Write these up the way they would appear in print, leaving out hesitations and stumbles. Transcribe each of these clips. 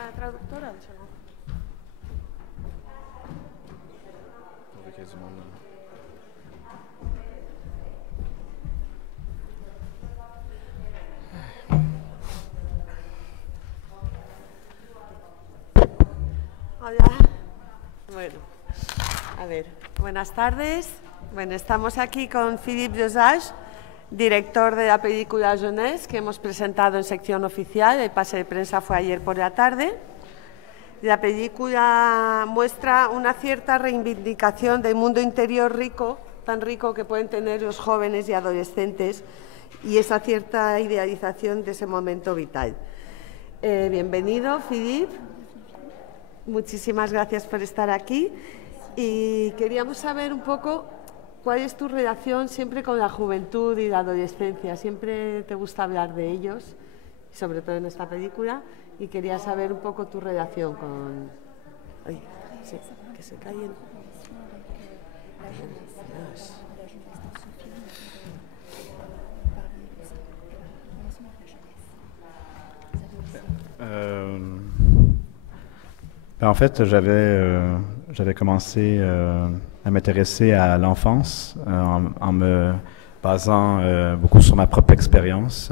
la traductora? On veut qu'il y ait du monde. Hola. Bueno, a ver, buenas tardes. Bueno, estamos aquí con Philippe Dosage, director de la película Jeunesse, que hemos presentado en sección oficial. El pase de prensa fue ayer por la tarde. La película muestra una cierta reivindicación del mundo interior rico, tan rico que pueden tener los jóvenes y adolescentes, y esa cierta idealización de ese momento vital. Bienvenido, Philippe. Muchísimas gracias por estar aquí. Y queríamos saber un poco cuál es tu relación siempre con la juventud y la adolescencia. Siempre te gusta hablar de ellos, sobre todo en esta película, y quería saber un poco tu relación con... Ay, sí, que se callen. En fait, j'avais commencé à m'intéresser à l'enfance en me basant beaucoup sur ma propre expérience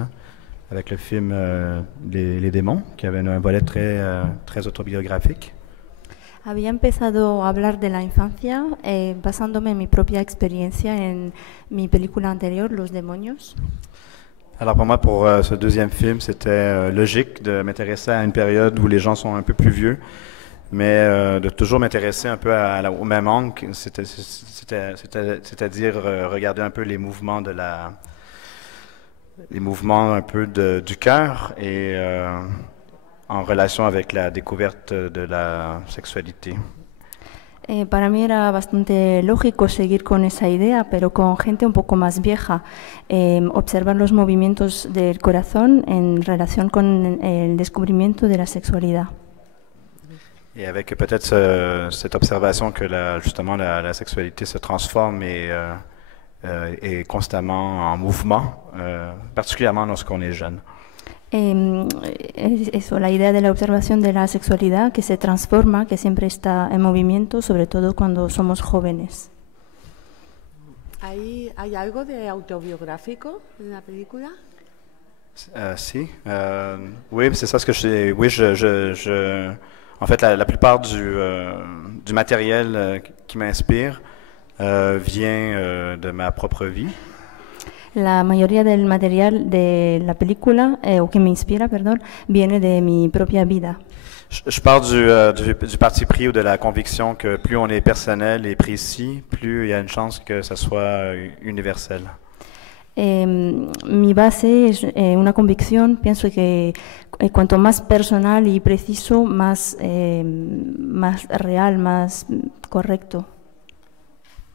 avec le film Les démons, qui avait un volet très autobiographique. Había empezado a hablar de la infancia basándome en mi propia experiencia en mi película anterior, Los demonios. Alors pour moi, pour ce deuxième film, c'était logique de m'intéresser à une période où les gens sont un peu plus vieux, mais de toujours m'intéresser un peu au même angle, c'est-à-dire regarder un peu les mouvements un peu du cœur et en relation avec la découverte de la sexualité. Para mí era bastante lógico seguir con esa idea, pero con gente un poco más vieja, observar los movimientos del corazón en relación con el descubrimiento de la sexualidad. Et avec peut-être cette observation que justement la sexualité se transforme et est constamment en mouvement, particulièrement lorsqu'on est jeune. Eso, la idea de la observación de la sexualidad que se transforma, que siempre está en movimiento, sobre todo cuando somos jóvenes. ¿Hay algo de autobiográfico en la película? Si, oui, c'est ça ce que oui, en fait, la plupart du matériel qui m'inspire vient de ma propre vie. La mayoría del material de la película, o que me inspira, perdón, viene de mi propia vida. Je pars du parti pris ou de la conviction que plus on est personnel et précis, plus il y a une chance que ça soit universel. Mi base es una convicción, pienso que cuanto más personal y preciso, más real, más correcto.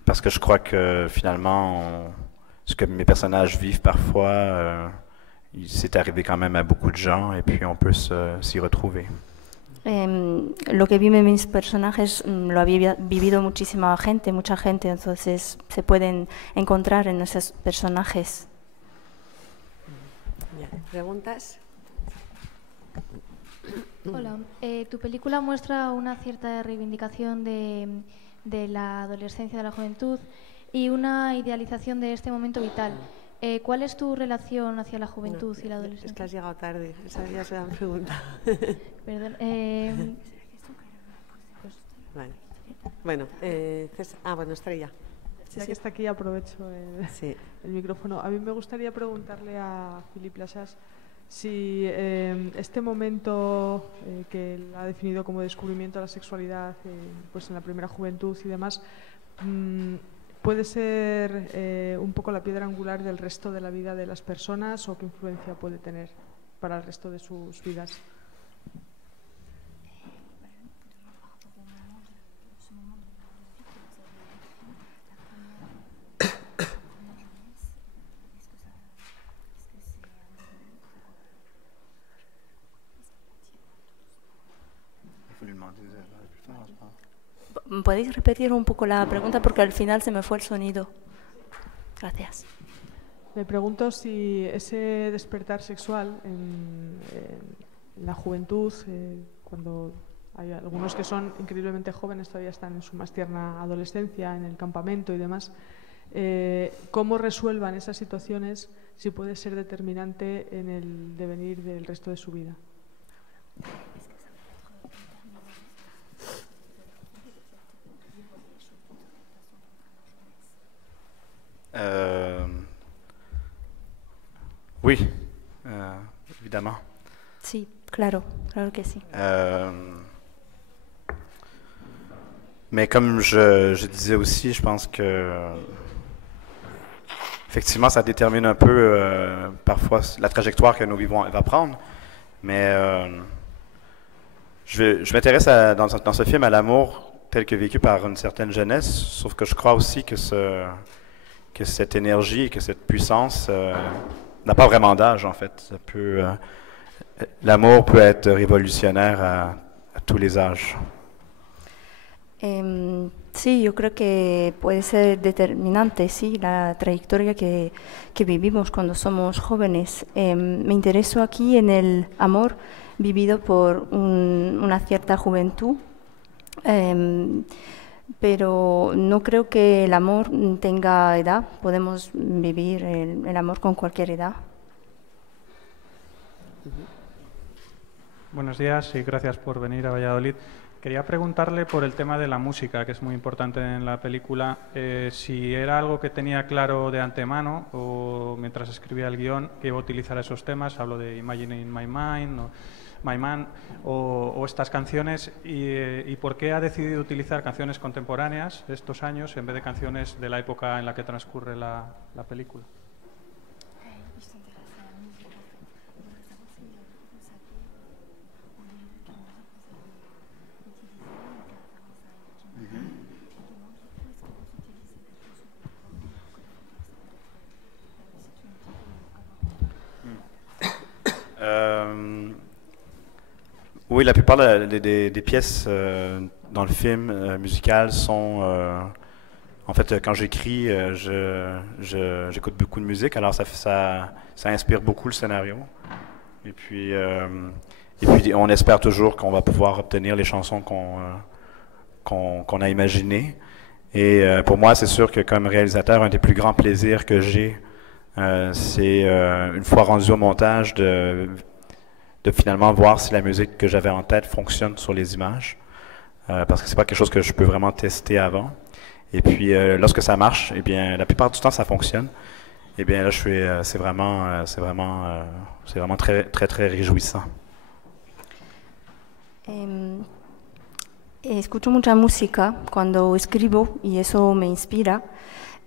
Parce que je crois que finalement, ce que mes personnages vivent parfois, c'est arrivé quand même à beaucoup de gens et puis on peut s'y retrouver. Lo que viven mis personajes lo ha vivido muchísima gente, mucha gente, entonces se pueden encontrar en esos personajes. ¿Preguntas? Hola, tu película muestra una cierta reivindicación de la adolescencia, de la juventud y una idealización de este momento vital. ¿Cuál es tu relación hacia la juventud y la adolescencia? Es que has llegado tarde, esa ya se la pregunta. Perdón. Vale. Bueno, bueno, Estrella. Ya que está aquí, aprovecho el micrófono. A mí me gustaría preguntarle a Philippe Dosage si este momento que él ha definido como descubrimiento de la sexualidad pues en la primera juventud y demás, ¿puede ser un poco la piedra angular del resto de la vida de las personas o qué influencia puede tener para el resto de sus vidas? ¿Podéis repetir un poco la pregunta? Porque al final se me fue el sonido. Gracias. Me pregunto si ese despertar sexual en la juventud, cuando hay algunos que son increíblemente jóvenes, todavía están en su más tierna adolescencia, en el campamento y demás, cómo resuelvan esas situaciones, si puede ser determinante en el devenir del resto de su vida. Oui, évidemment. Sí, claro, claro que sí. Mais comme je disais aussi, je pense que effectivement, ça détermine un peu parfois la trajectoire que nous vivons va prendre. Mais je m'intéresse dans ce film à l'amour tel que vécu par une certaine jeunesse, sauf que je crois aussi que cette énergie, que cette puissance n'a pas vraiment d'âge en fait. L'amour peut être révolutionnaire à tous les âges. Sí, yo creo que puede ser determinante, sí, la trayectoria que vivimos cuando somos jóvenes. Me intereso aquí en el amor vivido por una cierta juventud, pero no creo que el amor tenga edad. Podemos vivir el amor con cualquier edad. Buenos días y gracias por venir a Valladolid. Quería preguntarle por el tema de la música, que es muy importante en la película, si era algo que tenía claro de antemano o mientras escribía el guión que iba a utilizar esos temas, hablo de Imagining My Mind, My Man o estas canciones, y por qué ha decidido utilizar canciones contemporáneas de estos años en vez de canciones de la época en la que transcurre la película. Oui, la plupart des pièces dans le film musical sont... en fait, quand j'écris, j'écoute beaucoup de musique, alors ça inspire beaucoup le scénario. Et puis on espère toujours qu'on va pouvoir obtenir les chansons qu'on a imaginées. Et pour moi, c'est sûr que comme réalisateur, un des plus grands plaisirs que j'ai, c'est une fois rendu au montage de finalement voir si la musique que j'avais en tête fonctionne sur les images, parce que c'est pas quelque chose que je peux vraiment tester avant. Et puis lorsque ça marche, eh bien la plupart du temps ça fonctionne. Eh bien là c'est vraiment très très très réjouissant. Escucho mucha música cuando escribo y eso me inspira.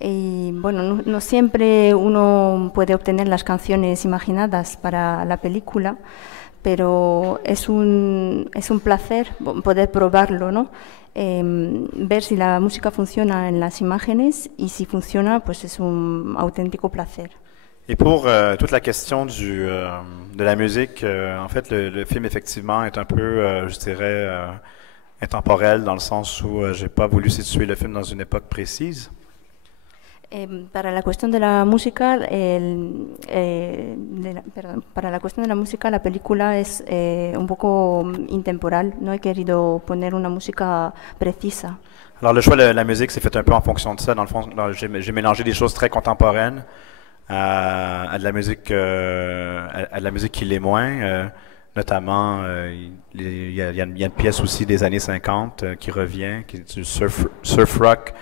Y bueno, no siempre uno puede obtener las canciones imaginadas para la película, pero es un placer poder probarlo, ¿no? Ver si la música funciona en las imágenes, y si funciona, pues es un auténtico placer. Et pour toute la question de la musique, en fait, le film effectivement est un peu, je dirais, intemporel, dans le sens où j'ai pas voulu situer le film dans une époque précise. Para la cuestión de la música, para la cuestión de la música, la película es un poco intemporal. No he querido poner una música precisa. Alors le choix de la musique s'est fait un peu en fonction de ça. Dans le fond, j'ai mélangé des choses très contemporaines à de la musique, à de la musique qui l'est moins. Notamment, il y a une pièce aussi des années 50 qui revient, qui est du surf rock,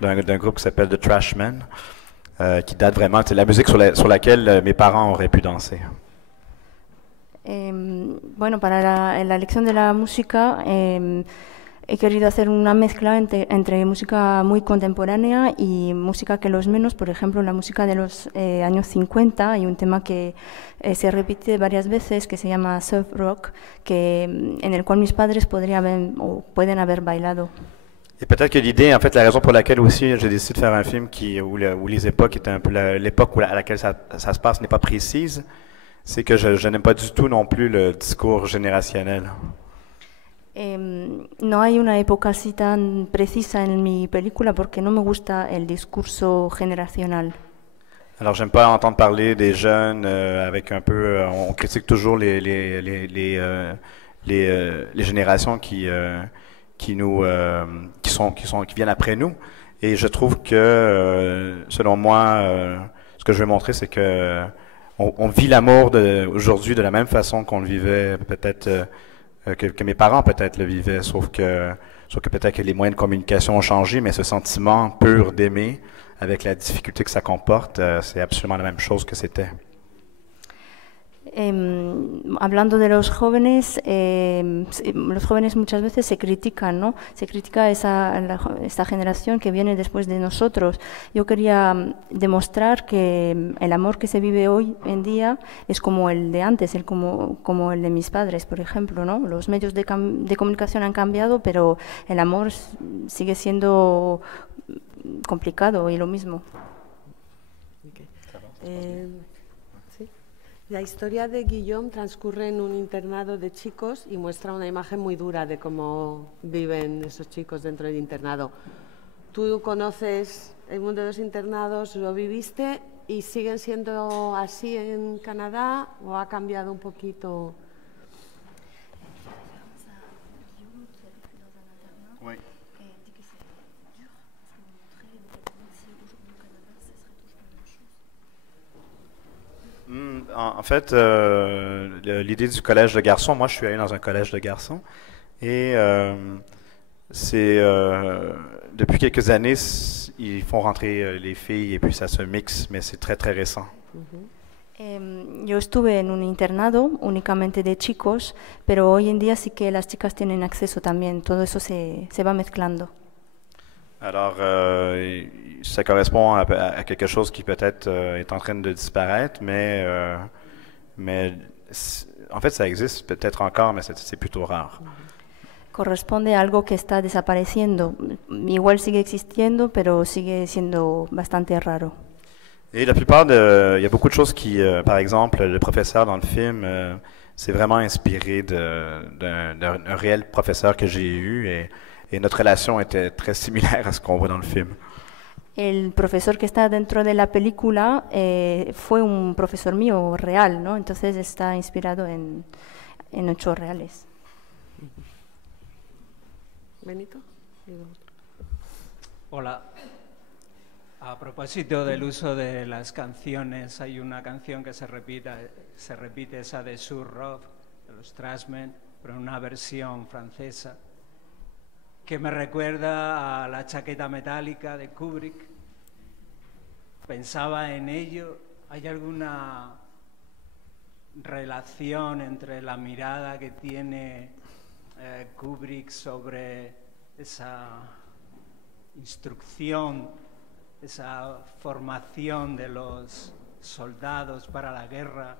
d'un groupe qui s'appelle The Trashmen, qui date vraiment, c'est la musique sur laquelle mes parents auraient pu danser. Bueno, para la elección de la música he querido hacer una mezcla entre música muy contemporánea y música que los menos. Por ejemplo, la música de los años 50, hay un tema que se repite varias veces que se llama surf rock, en el cual mis padres pueden haber bailado. Et peut-être que l'idée, en fait, la raison pour laquelle aussi j'ai décidé de faire un film où les époques étaient un peu l'époque à laquelle ça se passe n'est pas précise, c'est que je n'aime pas du tout non plus le discours générationnel. No hay una época así tan precisa en mi película porque no me gusta el discurso generacional. Alors j'aime pas entendre parler des jeunes avec un peu, on critique toujours les les générations qui viennent après nous. Et je trouve que, selon moi, ce que je veux montrer, c'est que on vit l'amour aujourd'hui de la même façon qu'on le vivait peut-être, que mes parents peut-être le vivaient, sauf que peut-être que les moyens de communication ont changé, mais ce sentiment pur d'aimer, avec la difficulté que ça comporte, c'est absolument la même chose que c'était. Hablando de los jóvenes muchas veces se critican, ¿no? Se critica esta generación que viene después de nosotros. Yo quería demostrar que el amor que se vive hoy en día es como el de antes, como el de mis padres, por ejemplo, ¿no? Los medios de comunicación han cambiado, pero el amor sigue siendo complicado y lo mismo. Okay. La historia de Guillaume transcurre en un internado de chicos y muestra una imagen muy dura de cómo viven esos chicos dentro del internado. ¿Tú conoces el mundo de los internados, lo viviste y siguen siendo así en Canadá o ha cambiado un poquito? En fait, l'idée du collège de garçons, moi je suis allé dans un collège de garçons et depuis quelques années, ils font rentrer les filles et puis ça se mixe, mais c'est très très récent. Yo estuve en un internado únicamente de chicos, pero hoy en día sí que las chicas tienen acceso también, todo eso se va mezclando. Alors, ça correspond à quelque chose qui peut-être est en train de disparaître, mais en fait, ça existe peut-être encore, mais c'est plutôt rare. Corresponde a algo que está desapareciendo. Igual sigue existiendo, pero sigue siendo bastante raro. Et il y a beaucoup de choses qui, par exemple, le professeur dans le film, c'est vraiment inspiré d'un réel professeur que j'ai eu et notre relación était très similaire à ce qu'on voit dans le film. El profesor que está dentro de la película fue un profesor mío real, ¿no? Entonces está inspirado en hechos reales. Benito. Hola. A propósito del uso de las canciones, hay una canción que se repite, esa de Surrock, de los Trashmen, pero en una versión francesa, que me recuerda a La chaqueta metálica de Kubrick. Pensaba en ello. ¿Hay alguna relación entre la mirada que tiene Kubrick sobre esa instrucción, esa formación de los soldados para la guerra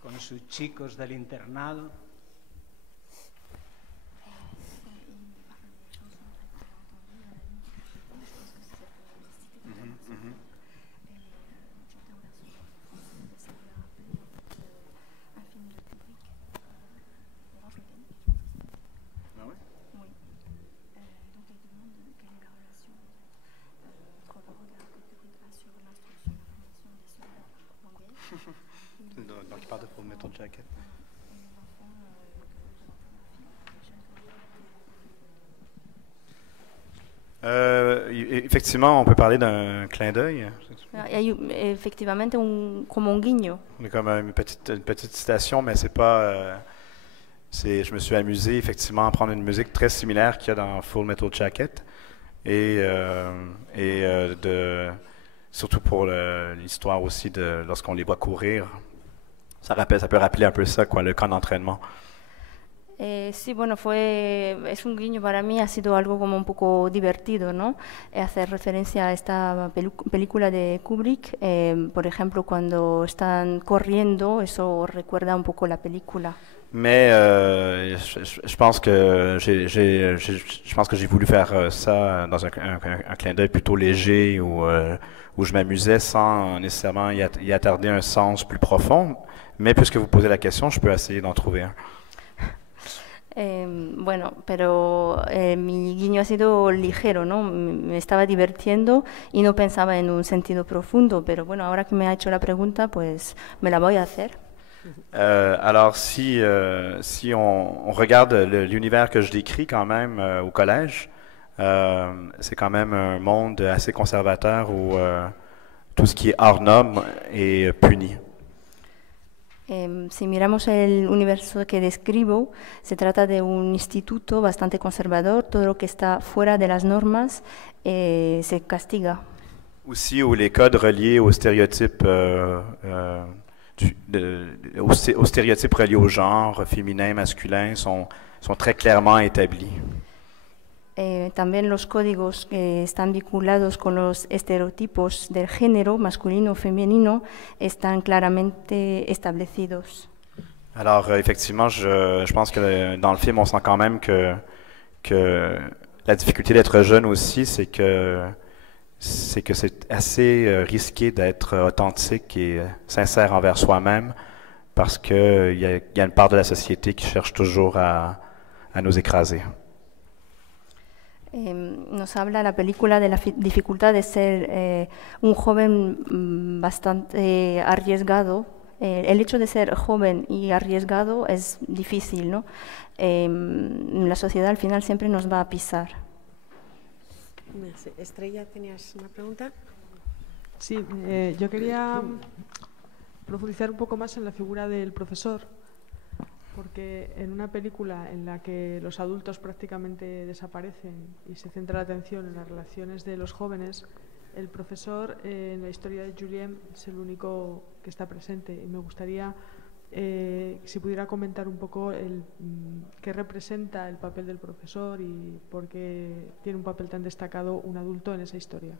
con sus chicos del internado? Donc il parle de Full Metal Jacket. Effectivement, on peut parler d'un clin d'œil. Hay efectivamente como un guiño. Comme une petite citation, mais c'est pas. Je me suis amusé effectivement à prendre une musique très similaire qu'il y a dans Full Metal Jacket surtout pour l'histoire aussi de lorsqu'on les voit courir. Ça peut rappeler un peu ça, quoi, le camp d'entraînement. Sí, bueno, es un guiño para mí, ha sido algo como un poco divertido, ¿no? Hacer referencia a esta película de Kubrick, por ejemplo, cuando están corriendo, eso recuerda un poco la película. Mais je pense que j'ai voulu faire ça dans un clin d'œil plutôt léger où je m'amusais sans nécessairement y attarder un sens plus profond. Mais puisque vous posez la question, je peux essayer d'en trouver un. Bueno, pero mi guiño ha sido ligero, ¿no? Me estaba divirtiendo y no pensaba en un sentido profundo, pero bueno, ahora que me ha hecho la pregunta, pues me la voy a hacer. Alors, si on regarde l'univers que je décris quand même au collège, c'est quand même un monde assez conservateur où tout ce qui est hors norme est puni. Si miramos el universo que describo, se trata de un instituto bastante conservador. Todo lo que está fuera de las normas se castiga. Aussi où les codes reliés aux stéréotypes, aux stéréotypes reliés au genre, féminin, masculin, sont très clairement établis. También los códigos que están vinculados con los estereotipos del género masculino o femenino están claramente establecidos. Alors, effectivement, je pense que dans le film, on sent quand même que la difficulté d'être jeune aussi, c'est que c'est assez risqué d'être authentique et sincère envers soi-même parce qu'il y a une part de la société qui cherche toujours à nous écraser. Nos habla la película de la dificultad de ser un joven bastante arriesgado. El hecho de ser joven y arriesgado es difícil, ¿no? La sociedad al final siempre nos va a pisar. Estrella, ¿tenías una pregunta? Sí, yo quería profundizar un poco más en la figura del profesor, porque en una película en la que los adultos prácticamente desaparecen y se centra la atención en las relaciones de los jóvenes, el profesor en la historia de Julien es el único que está presente, y me gustaría si pudiera comentar un poco qué representa el papel del profesor y por qué tiene un papel tan destacado un adulto en esa historia.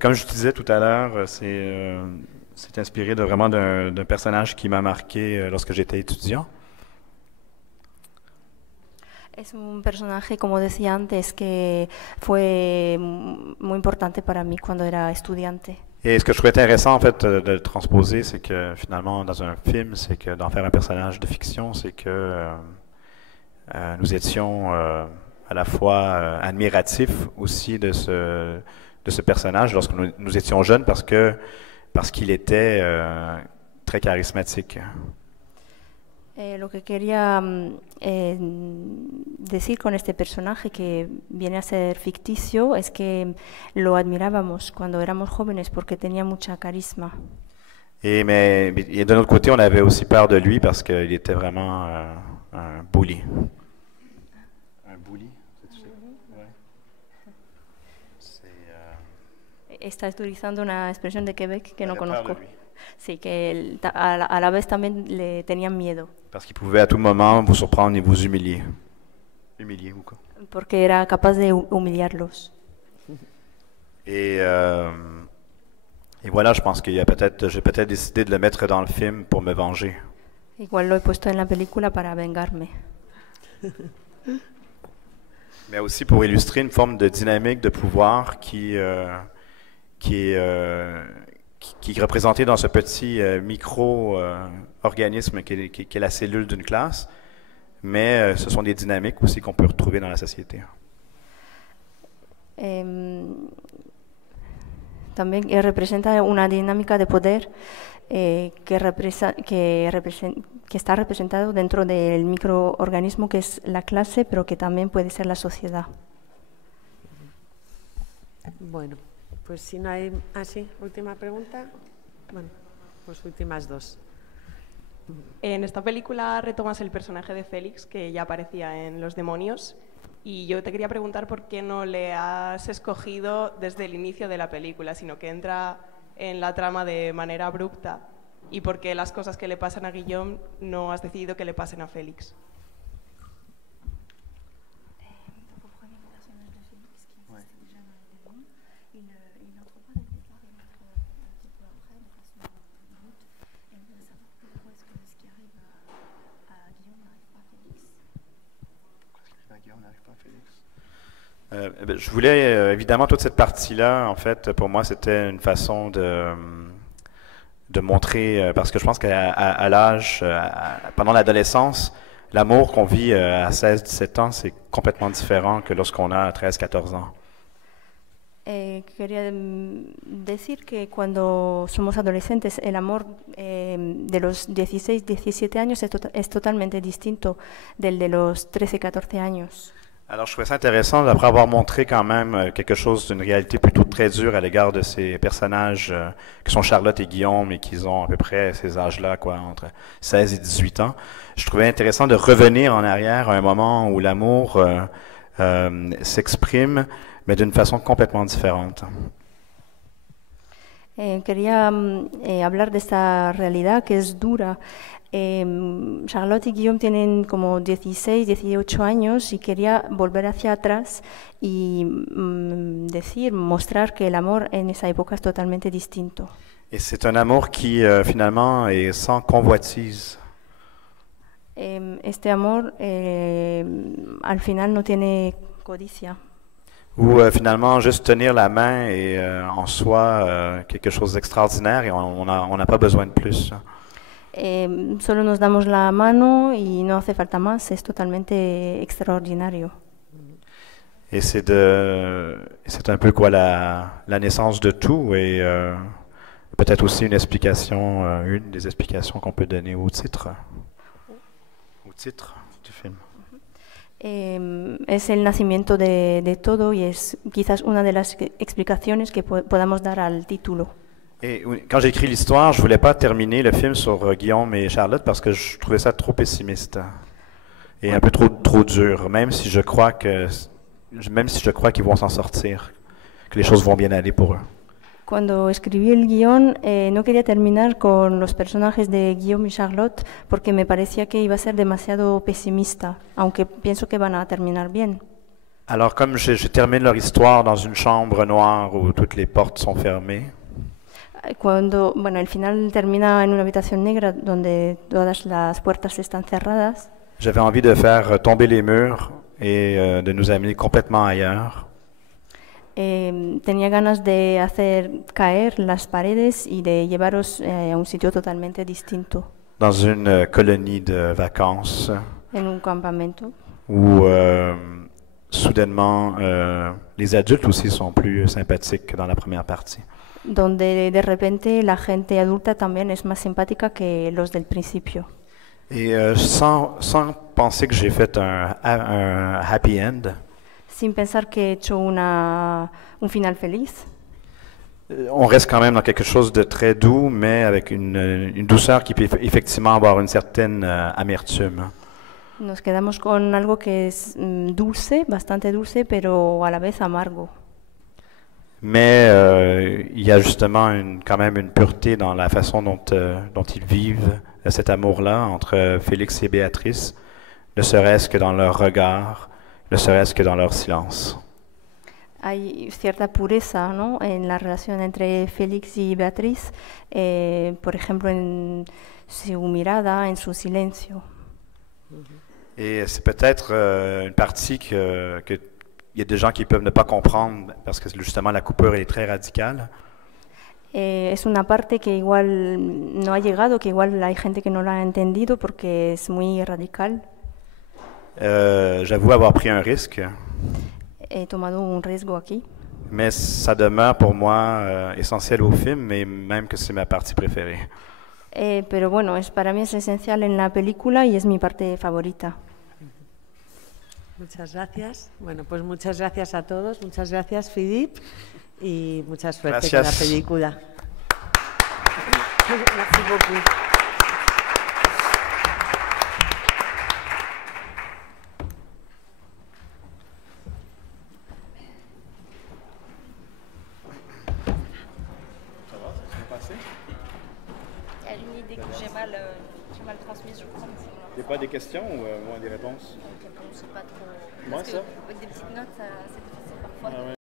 Comme je disais tout à l'heure, c'est inspiré vraiment d'un personnage qui m'a marqué lorsque j'étais étudiant. Es un personaje, como decía antes, que fue muy importante para mí cuando era estudiante. Et ce que je trouvais intéressant en fait de le transposer, c'est que finalement dans un film, c'est que d'en faire un personnage de fiction, c'est que nous étions à la fois admiratifs aussi de ce personnage lorsque nous étions jeunes parce qu'il était très charismatique. Lo que quería decir con este personaje que viene a ser ficticio es que lo admirábamos cuando éramos jóvenes porque tenía mucha carisma. Et de notre côté, on avait aussi peur de lui parce qu'il était vraiment un bully. Un bully? Está utilizando una expresión de Quebec que no conozco. Sí, que a la vez también le tenían miedo. Parce qu'il pouvait à tout moment vous surprendre et vous humilier. Humilier ou quoi? Porque era capaz de humillarlos. Et voilà, je pense qu'il y a j'ai peut-être décidé de le mettre dans le film pour me venger. Igual lo he puesto en la película para vengarme. Mais aussi pour illustrer une forme de dynamique de pouvoir qui est représenté dans ce petit micro-organisme qui est la cellule d'une classe, mais ce sont des dynamiques aussi qu'on peut retrouver dans la société. También representa una dinámica de poder que está representado dentro del microorganismo que es la clase, pero que también puede ser la sociedad. Bueno. Pues si no hay... sí, última pregunta. Bueno, pues últimas dos. En esta película retomas el personaje de Félix, que ya aparecía en Los Demonios, y yo te quería preguntar por qué no le has escogido desde el inicio de la película, sino que entra en la trama de manera abrupta, y por qué las cosas que le pasan a Guillaume no has decidido que le pasen a Félix. Je voulais, évidemment, toute cette partie-là, en fait, pour moi, c'était une façon de montrer, parce que je pense qu'à l'âge, pendant l'adolescence, l'amour qu'on vit à 16-17 ans, c'est complètement différent que lorsqu'on a 13-14 ans. Quería decir que cuando somos adolescentes, el amor de los 16-17 años es totalmente distinto del de los 13-14 años. Alors, je trouvais ça intéressant d'après avoir montré quand même quelque chose d'une réalité plutôt très dure à l'égard de ces personnages qui sont Charlotte et Guillaume et qui ont à peu près ces âges-là, quoi, entre 16 et 18 ans. Je trouvais intéressant de revenir en arrière à un moment où l'amour s'exprime, mais d'une façon complètement différente. Quería hablar de esta realidad que es dura. Charlotte y Guillaume tienen como 16, 18 años y quería volver hacia atrás y mostrar que el amor en esa época es totalmente distinto. Et c'est un amour qui finalement est sans convoitise. Este amor al final no tiene codicia. Où finalement juste tenir la main est en soi quelque chose d'extraordinaire et on n'a pas besoin de plus. Solo nos damos la mano y no hace falta más, es totalmente extraordinario. Et c'est un peu quoi la naissance de tout et peut-être aussi une des explications qu'on peut donner au titre du film. Es el nacimiento de todo y es quizás una de las explicaciones que podamos dar al título. Et quand j'ai écrit l'histoire, je voulais pas terminer le film sur Guillaume et Charlotte parce que je trouvais ça trop pessimiste et un peu trop dur, même si je crois qu'ils vont s'en sortir, que les choses vont bien aller pour eux. Cuando escribí el guión, no quería terminar con los personajes de Guillaume y Charlotte porque me parecía que iba a ser demasiado pesimista, aunque pienso que van a terminar bien. Alors comme je termine leur histoire dans une chambre noire où toutes les portes sont fermées. El final termina en una habitación negra donde todas las puertas están cerradas. J'avais envie de faire tomber les murs et de nous amener complètement ailleurs. Tenía ganas de hacer caer las paredes y de llevaros a un sitio totalmente distinto. Dans une colonie de vacances. En un campamento. Où soudainement les adultes aussi sont plus sympathiques que dans la première partie. Donde de repente la gente adulta también es más simpática que los del principio. Et sans penser que j'ai fait un happy end. Sin pensar que he hecho un final feliz. On reste quand même dans quelque chose de très doux, mais avec une douceur qui peut effectivement avoir une certaine amertume. Nos quedamos con algo que es dulce, bastante dulce, pero a la vez amargo. Mais il y a justement quand même une pureté dans la façon dont ils vivent cet amour-là entre Félix et Béatrice, ne serait-ce que dans leur regard, ne serait-ce que dans leur silence. Hay cierta pureza, ¿no?, en la relación entre Félix y Beatriz, por ejemplo, en su mirada, en su silencio. Et c'est peut-être une partie que il y a des gens qui peuvent ne pas comprendre parce que justement la coupure est très radicale. Es una parte que igual no ha llegado, que igual hay gente que no la ha entendido porque es muy radical. J'avoue avoir pris un risque. He tomado un riesgo aquí. Mais ça demeure pour moi essentiel au film, mais même que c'est ma partie préférée. Pero bueno, para mí es esencial en la película y es mi parte favorita. Muchas gracias. Bueno, pues muchas gracias a todos. Muchas gracias, Philippe, y mucha suerte con la película. Merci beaucoup. Il y a une idée que j'ai mal transmise, je crois. Il n'y a pas des questions ou moins des réponses? Je ne sais pas trop. Moi, ça? Avec des petites notes, c'est difficile parfois. Ah ouais.